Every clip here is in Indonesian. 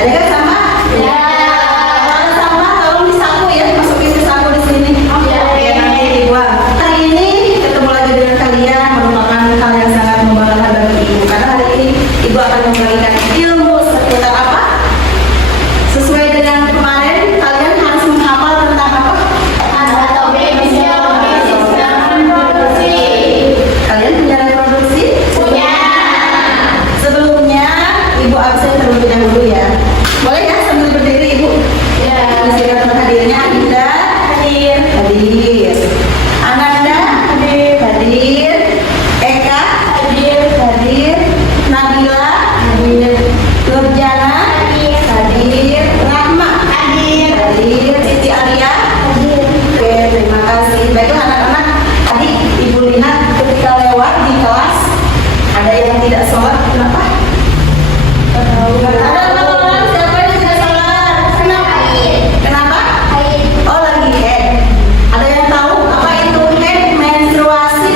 Ada kan sama? Ya. Kalau sama tolong disapu ya, masukin ke sapu di sini. Ya, nanti dibuang. Hari ini ketemu lagi dengan kalian, merupakan hal yang sangat membanggakan bagi ibu. Karena hari ini ibu akan membagikan ilmu seputar apa? Sesuai dengan kemarin, kalian harus menghafal tentang apa? Anatomi fisiologi sistem reproduksi. Kalian punya reproduksi? Punya. Sebelumnya, ibu absen terlebih dahulu ya. Boleh ya sambil berdiri ibu? Ya. Silakan hadirnya Adinda. Hadir. Hadir. Ananda. Hadir. Hadir. Eka. Hadir. Hadir. Nabila. Hadir. Nurjana. Hadir. Hadir. Rahma. Hadir. Hadir. Siti Alia. Hadir. Oke, terima kasih. Baiklah anak-anak, tadi ibu lihat ketika lewat di kelas ada yang tidak sholat. Kenapa? Ada teman-teman siapa yang tidak sholat? Kenapa? Kenapa? Oh, lagi head. Ada yang tahu apa itu head menstruasi?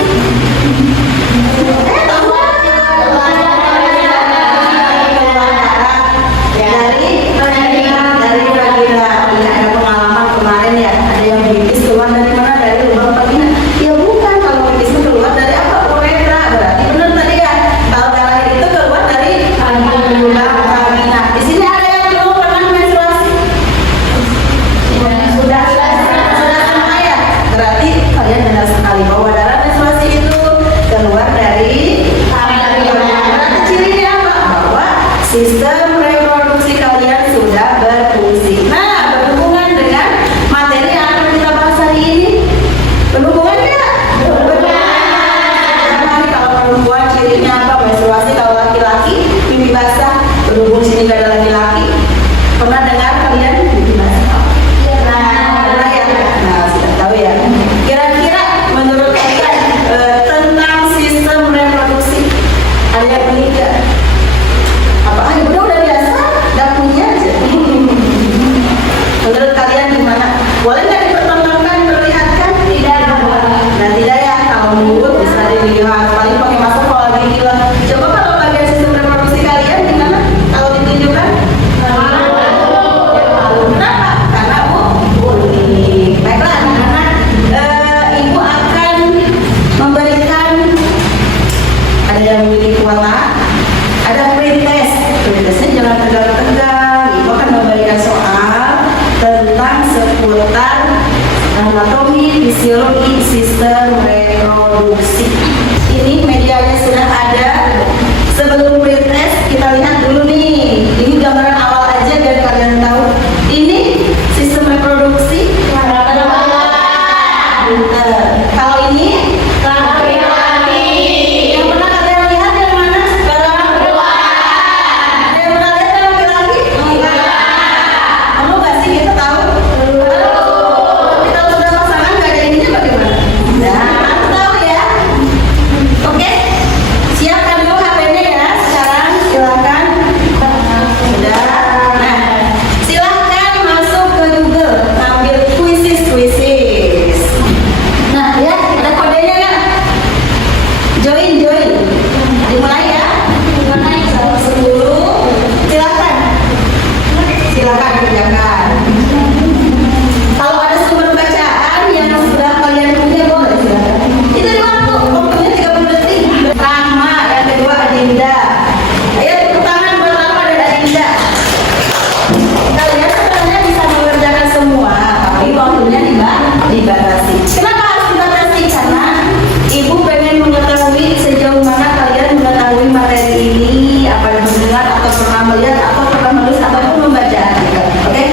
Tahu? Dari vagina. Ada pengalaman kemarin ya, ada yang pipis keluar dari mana? Dari lubang vagina. Ya bukan, kalau pipis itu keluar dari apa? Uretra. Berarti benar tadi ya. Kalau darah itu keluar dari lubang vagina. Di sini ada yang belum pernah menstruasi? Sudah semua ya. Berarti kalian benar sekali bahwa darah menstruasi itu keluar dari vagina. Berarti cirinya apa? Bahwa sistem reproduksi kalian sudah berfungsi. Nah, berhubungan dengan materi yang akan kita bahas hari ini. Berhubungan nggak? Berhubungan. Kalau perempuan cirinya apa? Menstruasi. Kalau laki-laki pipi basah. Berhubung sini nggak ada laki-laki. Pernah dengar kalian pipi basah? Pernah ya. Nah, sudah tahu ya. Kira-kira menurut kalian tentang sistem reproduksi ada yang unik nggak? Apa? Udah biasa, udah punya aja. Menurut kalian gimana? Boleh nggak dipertontonkan, diperlihatkan? Tidak. Nah, tidak ya. Kalau mulut bisa dilihat. Paling pakai masker kalau lagi gila. Coba kalau bagian sistem reproduksi kalian gimana? Kalau ditunjukkan? Malu. Kenapa? Karena unik. Baiklah anak-anak, ibu akan memberikan, ada yang memiliki warna, ada pretest. Pretestnya jangan tegang-tegang. Ibu akan memberikan soal tentang seputar anatomi fisiologi sistem reproduksi. Ini medianya sudah ada. Sebelum pretest kita lihat dulu nih. Ini gambaran awal aja biar kalian tahu. Ini sistem reproduksi. Benar. Kalau ini yang pernah kalian lihat yang mana sekarang? Ada yang pernah lihat yang laki-laki? Kamu nggak sih kita tahu? Tapi kalau sudah pasangan nggak ada ininya bagaimana? Nah, aku tahu ya. Oke, siapkan dulu HP-nya ya. Sekarang silakan. Sudah. Nah, silakan masuk ke Google, ambil kuisis. Nah, ya, ada kodenya nggak? Join. Dimulai ya. 1-10. Silakan kerjakan. Kalau ada sumber bacaan yang sudah kalian punya boleh silakan. Itu di waktunya 30 detik. Rahma, yang kedua Adinda. Ayo tepuk tangan buat Rahma dan Adinda. Kalian sebenarnya bisa mengerjakan semua, tapi waktunya dibatasi. Kenapa harus dibatasi? Karena ibu pengen mengetahui sejauh mana kalian mengetahui materi ini, apa yang mendengar atau pernah melihat atau pernah menulis ataupun membaca. Oke?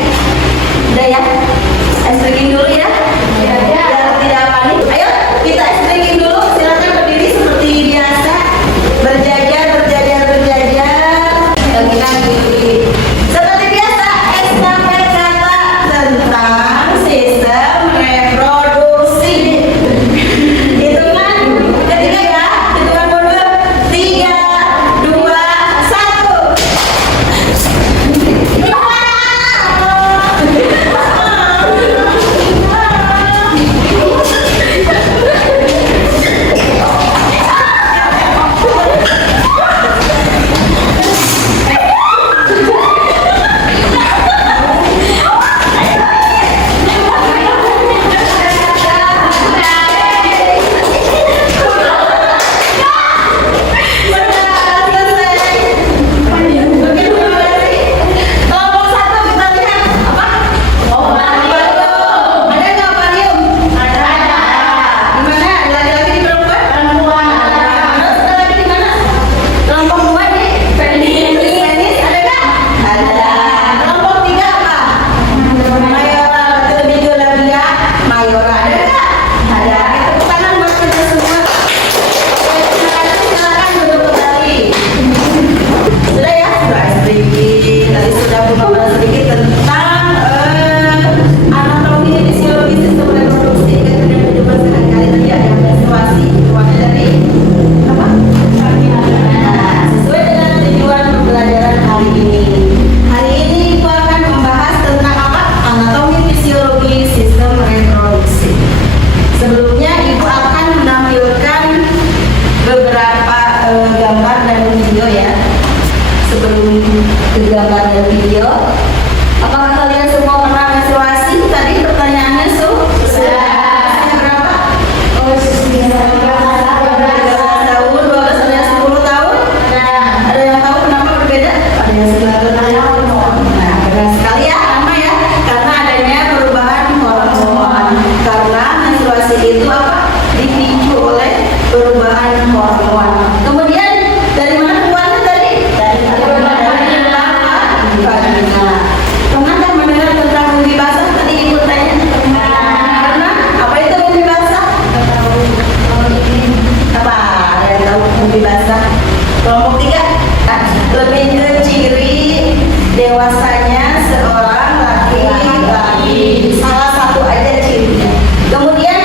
sedikit tentang anatomi fisiologi sistem reproduksi dan kehidupan sehari-hari tadi ada menstruasi keluarnya dari apa? Nah, sesuai dengan tujuan pembelajaran hari ini. Hari ini Ibu akan membahas tentang apa? Anatomi fisiologi sistem reproduksi. Sebelumnya Ibu akan menampilkan beberapa gambar dan video ya. Sebelum ke gambar dan video, apakah kalian semua pernah menstruasi? Tadi pertanyaannya sudah berapa? Oh, 13 tahun, 12 sampai 10 tahun. Ada yang tahu kenapa berbeda? Ada yang 9 tahun. Nah, benar sekali ya, sama ya. Karena adanya perubahan hormon. Karena menstruasi itu apa? Dipicu oleh perubahan hormon. Kemudian dari mana keluarnya tadi? Dari vagina. Pernah mendengar tentang mimpi basah? Tadi Ibu tanya. Pernah? Apa itu mimpi basah? Apa? Ada yang tahu mimpi basah? Kelompok 3. Lebih ke ciri dewasanya seorang laki-laki. Salah satu aja cirinya. Kemudian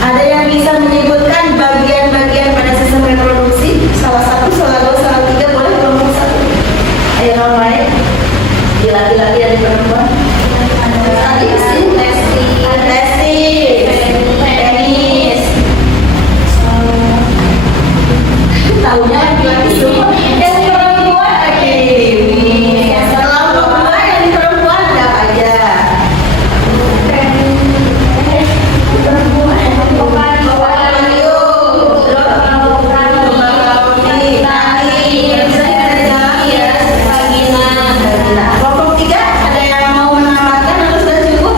ada yang bisa menyebutkan bagian-bagian pada sistem reproduksi. Salah satu, salah dua, salah tiga, boleh kelompok 1. Ayo yang lain. Laki-laki dan perempuan. Tadi testis, penis. Tahunya laki-laki semua. Yang di perempuan lagi. Setelah perempuan yang di perempuan ada apa aja? Kelompok 3, ada yang mau menambahkan atau sudah cukup?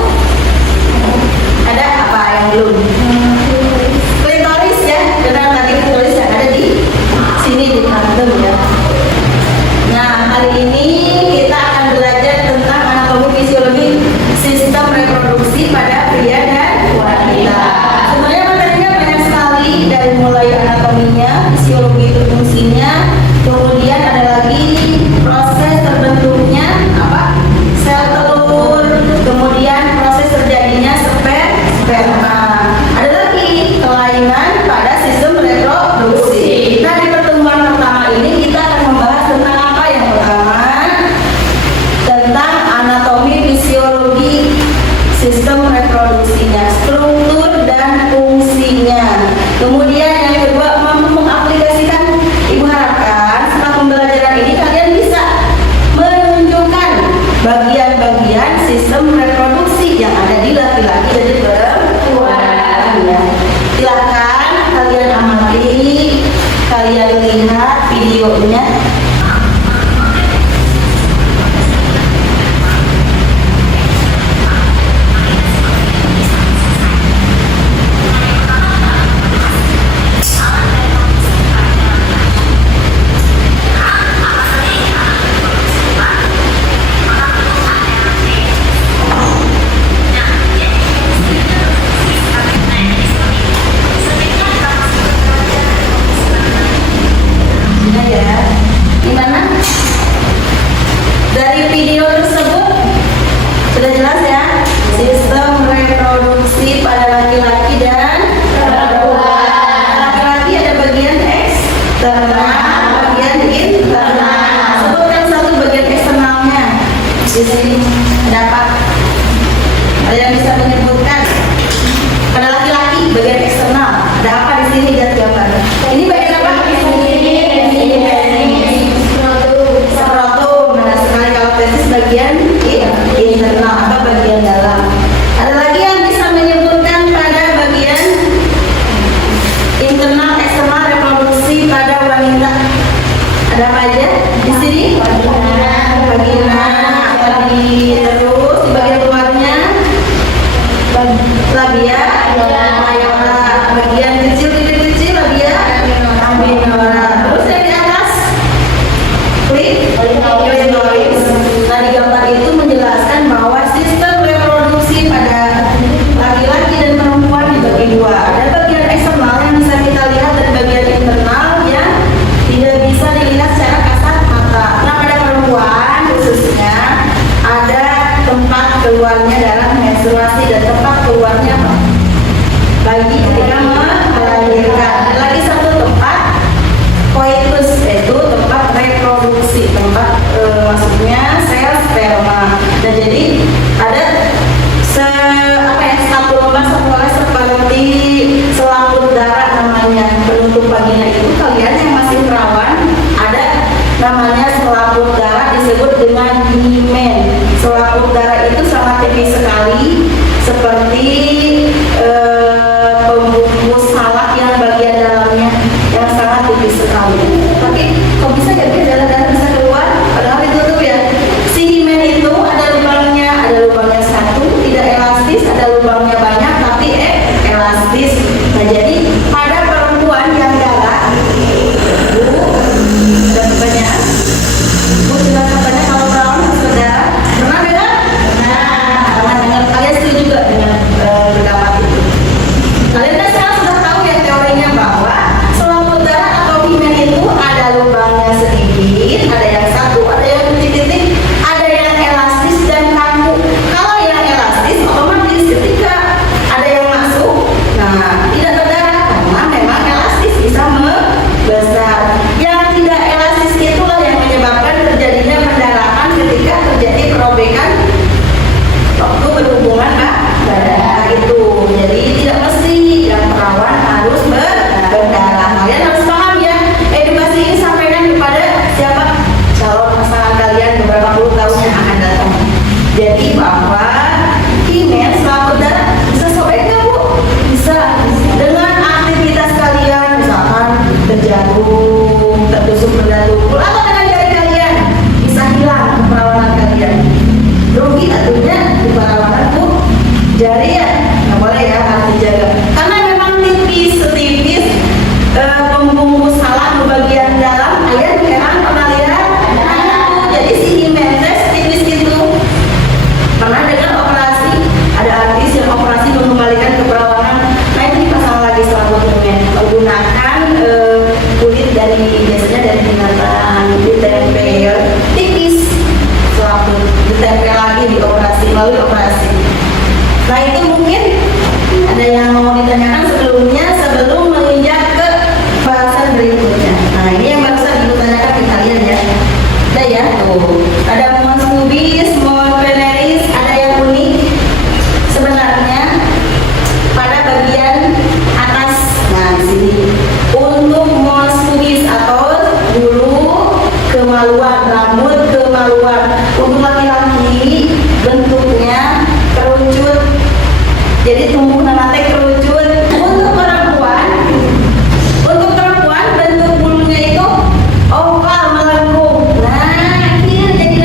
Ada apa yang belum? Klitoris ya, benar tadi klitoris yang ada di sini di tandem ya. Nah, hari ini kita akan belajar tentang anatomi fisiologi sistem reproduksi pada pria dan wanita. Sebenarnya materinya banyak sekali, dari mulai anatominya, fisiologi itu fungsinya, kemudian ada lagi proses terbentuknya apa? Sel telur, kemudian proses terjadinya sperma. Ada lagi kelainan pada sistem reproduksi. Nah, di pertemuan pertama ini kita akan membahas tentang apa? Yang pertama, tentang anatomi fisiologi sistem reproduksinya, struktur dan fungsinya. Kemudian yang kedua, mampu mengaplikasikan. Ibu harapkan setelah pembelajaran ini kalian bisa menunjukkan bagian-bagian sistem reproduksi yang ada di laki-laki dan di perempuan. Ya. Silakan kalian amati, kalian lihat videonya. Sudah ya. Gimana? Dari video tersebut sudah jelas ya, sistem reproduksi pada laki-laki dan perempuan. Laki-laki ada bagian eksternal, bagian internal. Sebutkan satu bagian eksternalnya. Di sini dapat. Ada yang bisa menyebutkan? Pada laki-laki bagian eksternal ada apa di sini? Lihat gambarnya. Ini bagian apa? Ini penis. Skrotum. Benar sekali. Kalau testis bagian internal atau bagian dalam. Ada lagi yang bisa menyebutkan pada bagian internal eksternal reproduksi pada wanita? Ada apa aja di sini? Vagina. Terus di bagian luarnya labia, mayora. Bagian kecil labia, minora. Terus yang di atas klitoris. Nah, di gambar ini dan tempat keluarnya bayi ketika melahirkan. Ada lagi satu tempat koitus, yaitu tempat reproduksi, tempat maksudnya sel sperma. Dan jadi ada satu lembar seperti selaput darah namanya penutup vagina itu. Kalian yang masih perawan ada namanya selaput darah, disebut dengan himen. Selaput darah itu sangat tipis sekali, seperti pembungkus salak yang bagian dalamnya yang sangat tipis sekali. Tapi kok bisa ya darah bisa keluar? Padahal itu tuh ya. Si himen itu ada lubangnya satu, tidak elastis, ada lubangnya banyak tapi elastis. Nah jadi pada perempuan yang darah, Bu, ada pertanyaan? Bu, silakan tanya kalau perawan harus berdarah. Pernah dengar? Pernah dengar. Kalian setuju juga dengan pendapat itu? Kalian kan sekarang sudah tahu ya teorinya bahwa selaput darah atau himen itu ada lubangnya sedikit, ada yang satu, ada yang titik-titik, ada yang elastis dan kaku. Kalau yang elastis otomatis ketika ada yang masuk, nah tidak berdarah karena memang elastis bisa membesar. Yang tidak elastis itulah yang menyebabkan terjadinya pendarahan ketika terjadi perobekan waktu berhubungan darah itu. Jadi tidak mesti yang perawan harus berdarah. Kalian harus paham ya. Edukasi ini sampaikan kepada siapa? Calon pasangan kalian beberapa puluh tahun yang akan datang. Jadi bahwa himen selaput darah bisa sobek nggak, Bu? Bisa. Dengan aktivitas kalian, misalkan berjarum, tertusuk benda tumpul, atau dengan jari kalian bisa hilang keperawanan kalian. Rugi atunya di perawanan, Bu. Jari ya nggak boleh ya, harus dijaga karena memang tipis, setipis pembungkus salak di bagian dalam. Ayah heran pernah lihat? Jadi si himen tipis itu. Pernah dengar operasi? Ada artis yang operasi mengembalikan keperawanan. Nah itu dipasang lagi selaput himen menggunakan kulit biasanya dari binatang, ditempel tipis selaput, ditempel lagi di operasi, melalui operasi. Nah itu mungkin ada yang mau ditanyakan sebelum menginjak ke bahasan berikutnya. Nah ini yang barusan ibu tanyakan ke kalian ya. Ada ya tuh, ada mons pubis, mons veneris, ada yang unik sebenarnya pada bagian atas. Nah di sini untuk mons pubis atau bulu kemaluan, rambut kemaluan, untuk laki-laki bentuknya kerucut. Jadi tumbuh nanti kerucut. Untuk perempuan bentuk bulunya itu oval melengkung. Nah, ini jadi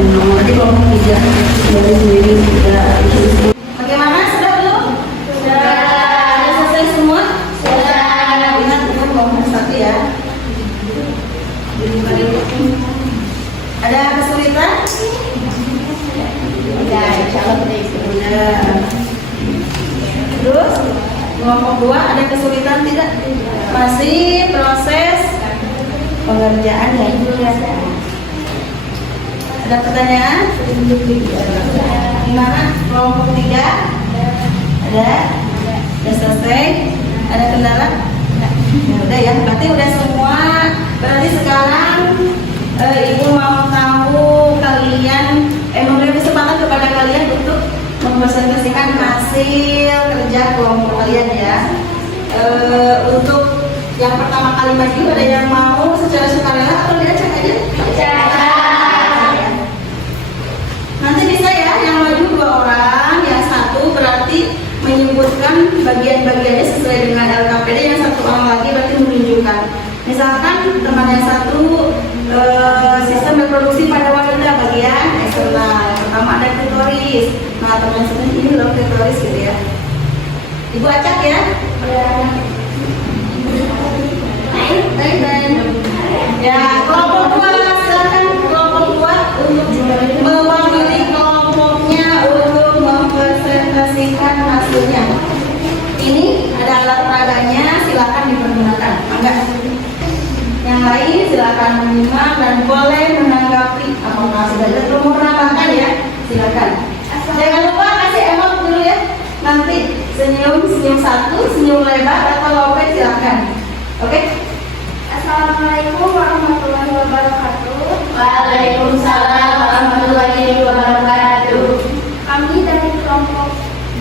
Nanti kelompok 3 dari sendiri sudah. Bagaimana? Sudah belum? Sudah. Sudah selesai semua? Sudah. Ingat bukan kelompok 1 ya. Ada kesulitan? Ya, insya Allah sudah. Terus kelompok 2 ada kesulitan tidak? Masih proses pengerjaan ya. Ada pertanyaan? Gimana? Kelompok 3? Ada? Sudah selesai? Ada kendala? Ya udah ya, berarti udah semua. Berarti sekarang Ibu mau tahu kalian, memberi kesempatan kepada kalian untuk mempresentasikan hasil kerja kelompok kalian ya. Untuk yang pertama kali maju, ada yang mau secara sukarela atau diajak aja? Nanti bisa ya, yang maju 2 orang, yang 1 berarti menyebutkan bagian-bagiannya sesuai dengan LKPD, yang 1 orang lagi berarti menunjukkan. Misalkan teman yang 1 sistem reproduksi pada wanita bagian eksternal. Pertama ada klitoris. Nah, teman sebenarnya ini loh klitoris gitu ya. Ibu acak ya. Ya, kelompok 2 silakan kelompok 2 untuk mewakili kelompoknya untuk mempresentasikan hasilnya. Ini ada alat peraganya, silakan dipergunakan. Enggak. Yang lain silakan menyimak dan boleh menanggapi apakah sudah ada mau menambahkan ya. Silakan. Jangan lupa kasih emot dulu ya. Nanti senyum 1, senyum lebar atau lopet silakan. Oke? Assalamualaikum warahmatullahi wabarakatuh. Waalaikumsalam warahmatullahi wabarakatuh. Kami dari kelompok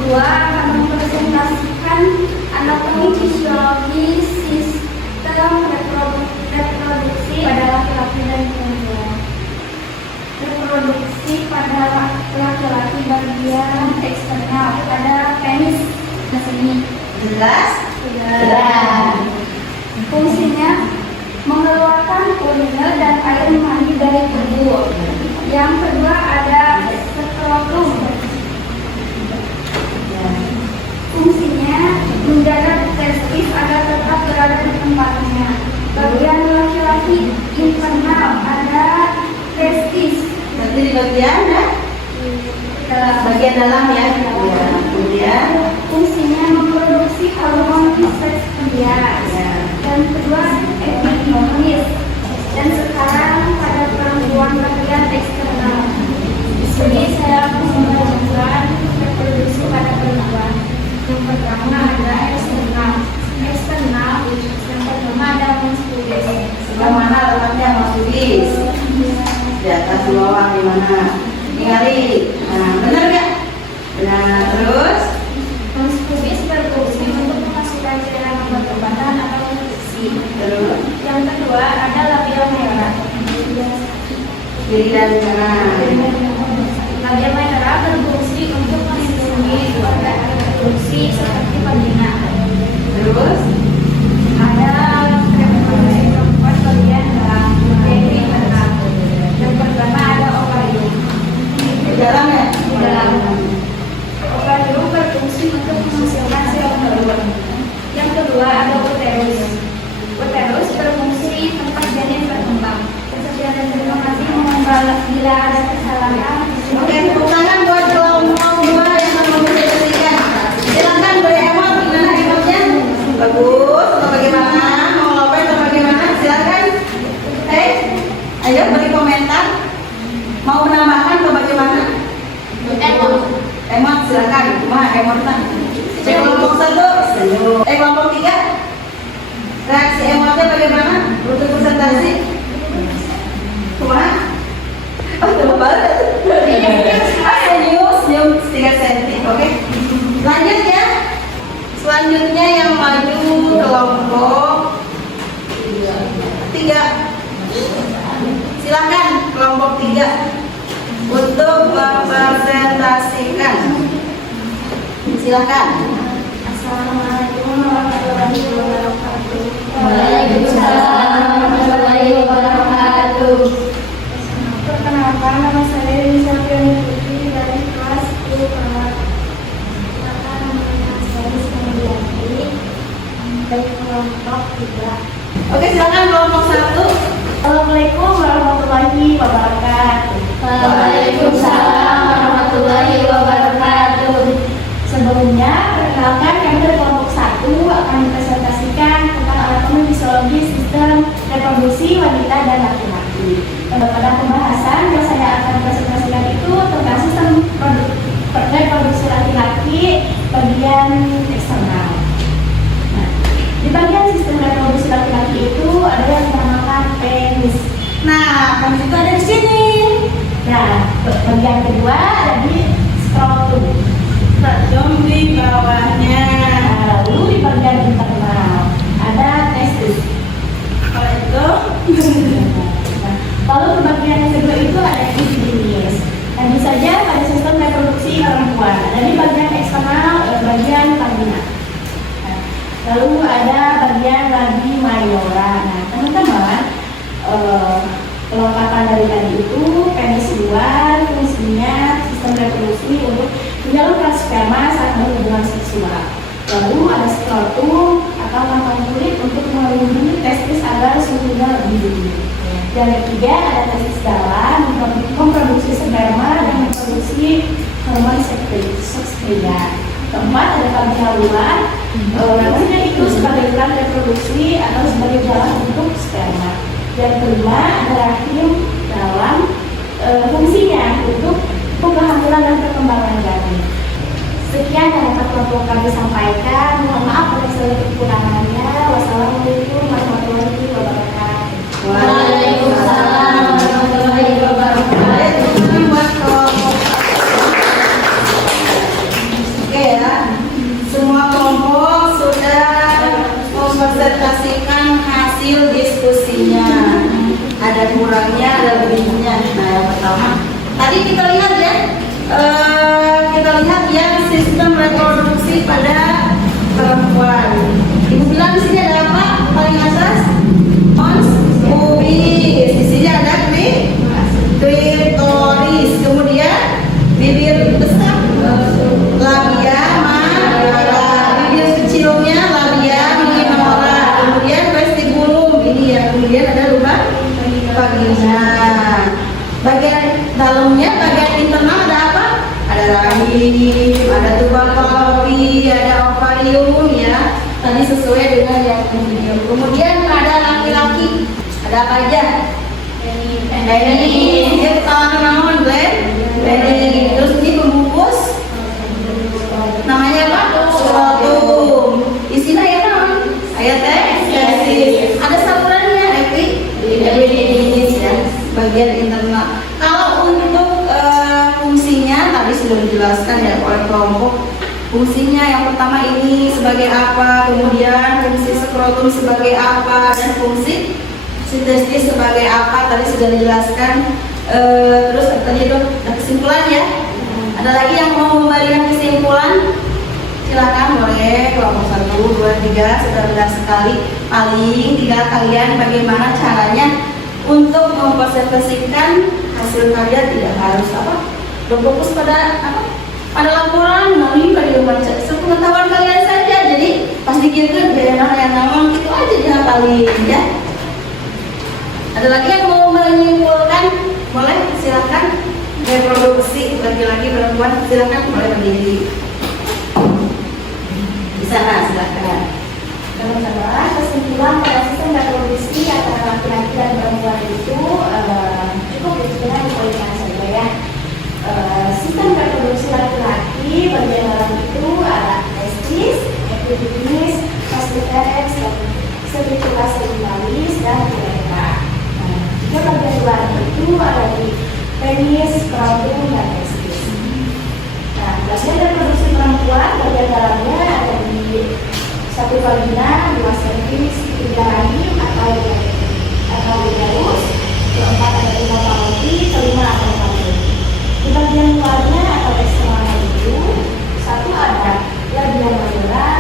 2 akan mempresentasikan anatomi fisiologi sistem reproduksi pada laki-laki dan perempuan. Reproduksi pada laki-laki bagian eksternal pada penis. Nah, sini Jelas? sudah. Fungsinya mengeluarkan urine dan air mani dari tubuh. Yang kedua ada skrotum. Fungsinya menjaga testis agar tetap berada di tempatnya. Bagian laki-laki internal ada testis. Berarti di bagian ya? Bagian dalam ya. Kemudian Fungsinya memproduksi hormon seks pria. Dan kedua epididymis. Dan sekarang pada perempuan bagian eksternal. Di sini saya akan membagikan reproduksi pada perempuan. Yang pertama ada eksternal. Yang pertama ada menstruis. sebelah mana letaknya Mas Budis? Di atas, di bawah, di mana? Ingali. Nah, benar nggak? Benar. Terus Menstruis berfungsi untuk memasukkan cairan obat-obatan atau nutrisi. terus Yang kedua ada labia mayora. kiri dan kanan. Labia mayora berfungsi untuk melindungi organ reproduksi seperti vagina. Terus Ada reproduksi perempuan bagian dalam, yaitu internal. Yang pertama ada ovarium. di dalam ya? Di dalam. Ovarium berfungsi untuk menghasilkan sel telur. Yang kedua ada uterus. Uterus berfungsi tempat janin berkembang. Sekian dan terima kasih. Bila ada kesalahan, Oke, tepuk tangan buat kelompok 2 yang mempresentasikan. Silakan beri emot. Gimana emotnya? Bagus. Atau bagaimana? Mau lopet atau bagaimana? Silakan. Ayo beri komentar. Mau menambahkan atau bagaimana? Emot silakan. Cuma emotnya. Kelompok 1 senyum. Kelompok 3 reaksi emotnya bagaimana? Untuk presentasi. Kumaha? Oh, coba banget. Senyum 3 cm. Oke. Lanjut ya. Selanjutnya yang maju kelompok 3. Silakan kelompok 3 untuk mempresentasikan. Silakan. Assalamualaikum warahmatullahi wabarakatuh. Waalaikumsalam warahmatullahi wabarakatuh. Perkenalkan Perkenalkan, nama saya Lisa Putri dari kelas 10 Perawat. Perkenalkan, nama saya Ismailianti dari kelompok 3. Oke, silakan kelompok 1. Assalamualaikum warahmatullahi wabarakatuh. Waalaikumsalam warahmatullahi wabarakatuh. Sebelumnya, perkenalkan kami dari kelompok 1 akan mempresentasikan tentang anatomi fisiologi sistem reproduksi wanita dan laki-laki. Pada pembahasan yang saya akan presentasikan itu tentang sistem reproduksi laki-laki bagian eksternal. Nah, di bagian sistem reproduksi laki-laki itu ada yang dinamakan penis. Nah, penis itu ada di sini. Nah, bagian kedua ada di skrotum. Skrotum di bawahnya. Nah, lalu di bagian internal ada testis. Kalau itu Nah, lalu di bagian yang kedua itu ada epididymis. Tentu saja pada sistem reproduksi perempuan. Ada di bagian eksternal, bagian vagina. Nah, lalu ada bagian labi mayora. Nah, teman-teman, kelengkapan dari tadi itu penis luar, fungsinya sistem reproduksi untuk menyalurkan sperma saat berhubungan seksual. Lalu ada skrotum atau tampang kulit untuk melindungi testis agar suhunya lebih tinggi. Dan ketiga ada testis dalam memproduksi sperma dan memproduksi hormon seks pria. Keempat ada vagina luar, fungsinya itu sebagai gland reproduksi atau sebagai jalan untuk sperma. Yang kelima ada rahim dalam, fungsinya untuk kehamilan dan perkembangan janin. Sekian yang dapat kelompok kami sampaikan. Mohon maaf atas segala kekurangannya. Wassalamualaikum warahmatullahi wabarakatuh. Waalaikumsalam warahmatullahi wabarakatuh. buat kelompok. Oke ya, semua kelompok sudah mempresentasikan hasil diskusinya. Ada kurangnya, ada lebihnya. Nah, yang pertama, tadi kita lihat ya, sistem reproduksi pada perempuan. Ibu bilang di sini ada apa? Paling atas, pons pubis. Di sini ada klitoris. Kemudian bibir besar, labia majora. Bibir kecilnya labia minora. Kemudian vestibulum ini ya. Kemudian ada lubang vagina. Bagian dalamnya, bagian internal ada apa? Ada rahim, ada tubal fallopi, ada ovarium ya. Tadi sesuai dengan yang video. Kemudian ada laki-laki, ada apa aja? Penis. Dia ketahuan namun Glenn. Penis. Terus ini pembungkus. Namanya apa? Skrotum. Isinya ya kan? Ayat testis. Ada salurannya, epididymis ya. Bagian internal. Kalau untuk fungsinya tadi sudah dijelaskan ya oleh kelompok. Fungsinya yang pertama ini sebagai apa, kemudian fungsi skrotum sebagai apa, dan fungsi testis sebagai apa tadi sudah dijelaskan. Terus tadi itu ada kesimpulan ya. Ada lagi yang mau memberikan kesimpulan? Silakan boleh, kelompok 1, 2, 3 sudah benar sekali. Paling tinggal kalian bagaimana caranya untuk mempresentasikan hasil karya, tidak harus apa berfokus pada apa, pada laporan, nanti pada membaca sepengetahuan kalian saja. Jadi pas dikirim biar yang ngomong itu aja dihafalin ya. Ada lagi yang mau menyimpulkan? Boleh, silakan. Reproduksi laki-laki perempuan silakan boleh berdiri. Di sana silakan. Teman-teman, kesimpulan pada sistem reproduksi antara laki-laki dan perempuan itu cukup dengan dipoinkan saja ya. Sistem reproduksi laki-laki bagian dalam itu ada testis, epididymis, vas deferens, cervicula cervicalis, dan urethra. Jika bagian luar itu ada di penis, skrotum, dan testis. Nah, bagian reproduksi perempuan bagian dalamnya ada di 1 vagina, 2 cervix, 3 rahim atau uterus, 4 ada 5 fallopi, 5 ada vagina. Di bagian luarnya atau eksternalnya itu 1 ada labia majora,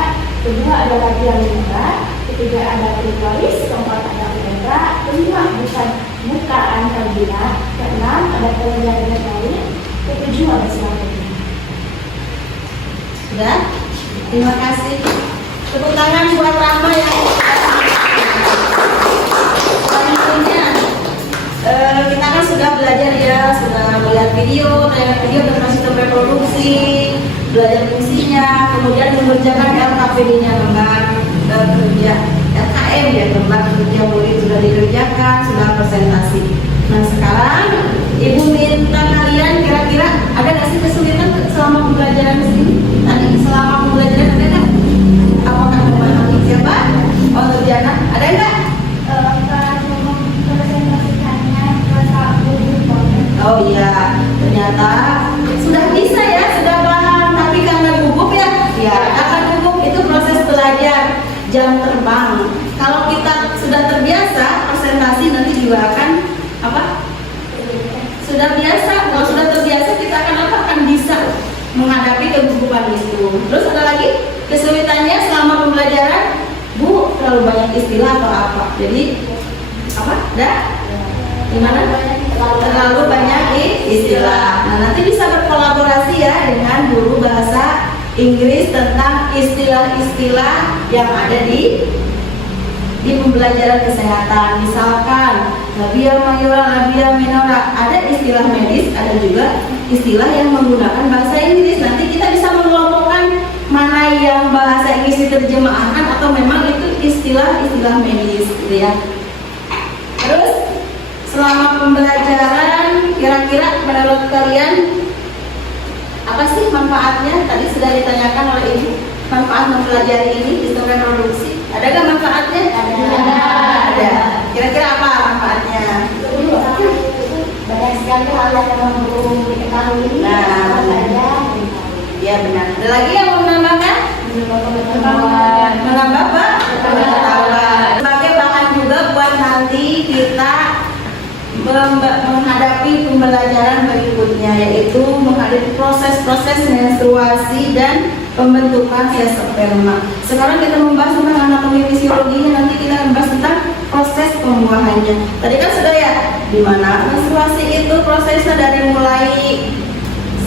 2 ada labia minora, 3 ada klitoris, 4 ada urethra, 5 bukan bukaan vagina, 6 ada pelajaran lain, ketujuh ada silakan. Sudah? Terima kasih. Tepuk tangan buat Rahma yang selanjutnya. Kita kan sudah belajar ya, sudah melihat video, tayangan video tentang sistem reproduksi, belajar fungsinya, kemudian mengerjakan LKPD-nya tentang kerja LKM ya, tentang kerja murid sudah dikerjakan, sudah presentasi. Nah sekarang Ibu minta kalian kira-kira ada nggak sih kesulitan selama pembelajaran di sini? Tadi selama pembelajaran ada nggak? Apakah memahami siapa? Oh Diana, ada nggak? Oh iya, ternyata sudah bisa ya, sudah paham. Tapi karena gugup ya, karena gugup itu proses belajar jam terbang. Kalau kita sudah terbiasa presentasi nanti juga akan apa? Sudah biasa. Kalau sudah terbiasa kita akan apa? Akan bisa menghadapi kegugupan itu. Terus ada lagi kesulitannya selama pembelajaran, Bu, terlalu banyak istilah atau apa? Jadi apa? Gimana? Terlalu banyak istilah. Nah, nanti bisa berkolaborasi ya dengan guru bahasa Inggris tentang istilah-istilah yang ada di pembelajaran kesehatan. Misalkan labia mayora, labia minora, ada istilah medis, ada juga istilah yang menggunakan bahasa Inggris. Nanti kita bisa mengelompokkan mana yang bahasa Inggris diterjemahkan atau memang itu istilah-istilah medis gitu ya. Terus selama pembelajaran kira-kira menurut kalian apa sih manfaatnya? Tadi sudah ditanyakan oleh Ibu, manfaat mempelajari ini sistem reproduksi. Ada nggak manfaatnya? Ada. Kira-kira apa manfaatnya? Banyak sekali hal yang belum diketahui. Nah, ya benar. Ada lagi yang mau menambahkan? Menambah apa? Pengetahuan. Sebagai bahan juga buat nanti kita menghadapi pembelajaran berikutnya, yaitu menghadapi proses-proses menstruasi dan pembentukan sel sperma. Sekarang kita membahas tentang anatomi fisiologinya, nanti kita membahas tentang proses pembuahannya. Tadi kan sudah ya, di mana menstruasi itu prosesnya dari mulai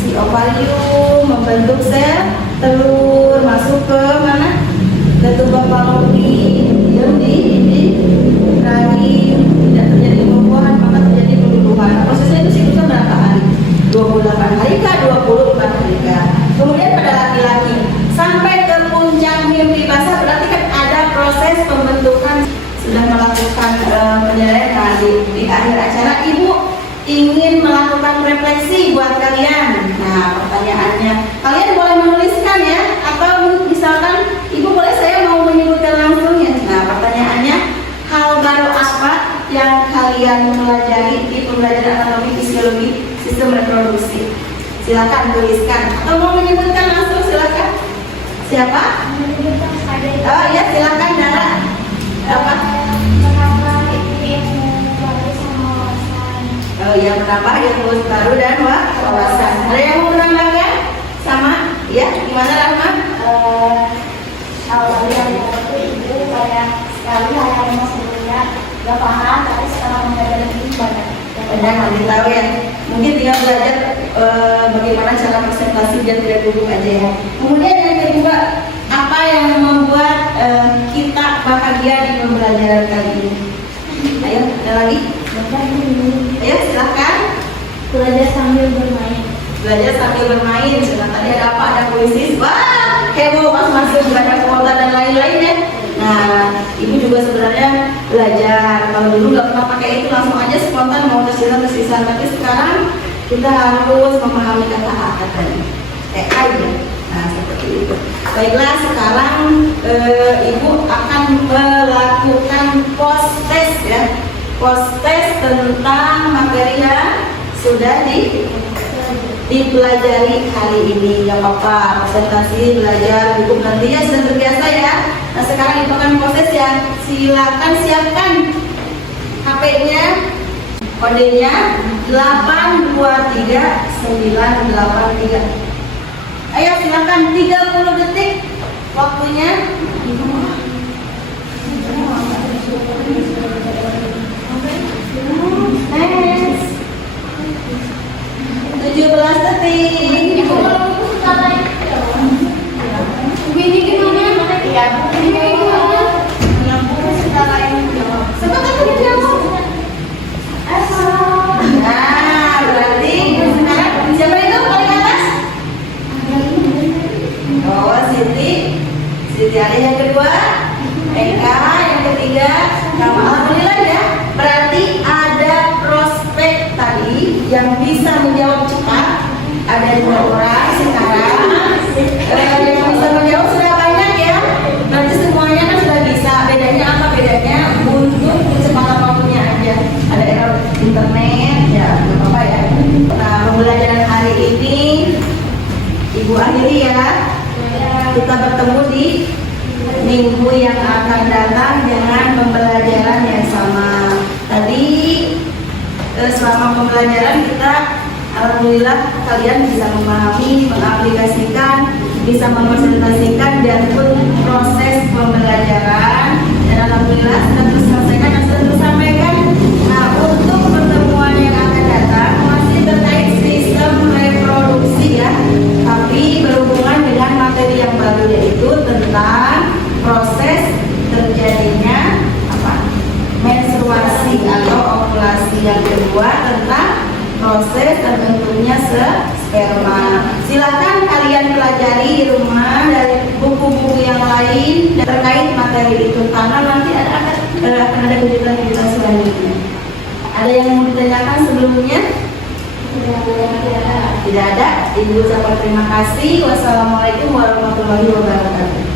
si ovarium membentuk sel telur masuk ke mana? Ke tuba Fallopi, di rahim, tidak terjadi pembuahan maka terjadi penumbuhan. Prosesnya itu siklusnya berapa hari? 28 hari kah? 24 hari kah? Kemudian pada laki-laki sampai ke puncak mimpi basah, berarti kan ada proses pembentukan. Sudah melakukan penilaian di akhir acara, Ibu ingin melakukan refleksi buat kalian. Nah pertanyaannya, kalian boleh menuliskan ya, atau misalkan Ibu boleh saya mau menyebutkan langsung ya. Nah pertanyaannya, hal baru apa yang kalian pelajari di pembelajaran anatomi fisiologi sistem reproduksi? Silakan tuliskan, atau mau menyebutkan langsung silakan. Siapa? Oh ya silakan Dara. Apa? Oh ya, menambah ilmu baru dan wawasan. Ada yang mau menambahkan? Sama? Ya, gimana Rahma? Kalau yang itu Ibu banyak sekali hal yang memang sebelumnya gak paham, tapi sekarang mengajar lebih banyak. Banyak nanti tahu ya. Mungkin tinggal belajar bagaimana cara presentasi dan tidak duduk aja ya. Kemudian yang kedua, apa yang membuat kita bahagia di pembelajaran kali ini? Ayo, ada lagi? Ayo silahkan. Belajar sambil bermain. Belajar sambil bermain. Sudah tadi ada apa? Ada puisi. Wah, heboh pas masuk ada kuota dan lain-lain ya. Nah, Ibu juga sebenarnya belajar. Kalau dulu nggak pernah pakai itu, langsung aja spontan mau tersisa. Tapi sekarang kita harus memahami kata-katanya. AI ya. Nah, seperti itu. Baiklah, sekarang Ibu akan melakukan post test ya. Post test tentang materi yang sudah dipelajari hari ini. Ya apa, presentasi, belajar, buku nanti ya sudah terbiasa ya. Nah sekarang Ibu akan proses ya. Silakan siapkan HP-nya, kodenya 823983. Ayo silakan 30 detik waktunya. Next. 17 detik. Ibu kalau suka lain. Ini gimana? Iya, Ini gimana? yang suka lain jawab. Sebentar lagi jawab. Nah, berarti sekarang siapa itu paling atas? Oh, Siti ada yang kedua, Eka yang ketiga, kamu alhamdulillah ya. Berarti ada prospek tadi yang bisa menjawab cepat. Ada 2 orang sekarang. Yang bisa menjawab sudah banyak ya. Berarti semuanya kan sudah bisa. Bedanya apa? Bedanya untuk kecepatan waktunya aja. Ada error internet ya, nggak apa-apa ya. Nah, pembelajaran hari ini Ibu akhiri ya. Kita bertemu di minggu yang akan datang dengan pembelajaran yang sama. Tadi selama pembelajaran kita alhamdulillah kalian bisa memahami, mengaplikasikan, bisa mempresentasikan dan pun proses pembelajaran, dan alhamdulillah sudah terselesaikan dan sudah tersampaikan. Nah, untuk pertemuan yang akan datang masih terkait sistem reproduksi ya, tapi berhubungan dengan materi yang baru, yaitu tentang proses terjadinya menstruasi atau ovulasi. Yang kedua tentang proses terbentuknya sperma. Silakan kalian pelajari di rumah dari buku-buku yang lain terkait materi itu, karena nanti akan ada kejutan-kejutan selanjutnya. Ada yang mau ditanyakan sebelumnya? Tidak ada. Ibu ucapkan terima kasih. Wassalamualaikum warahmatullahi wabarakatuh.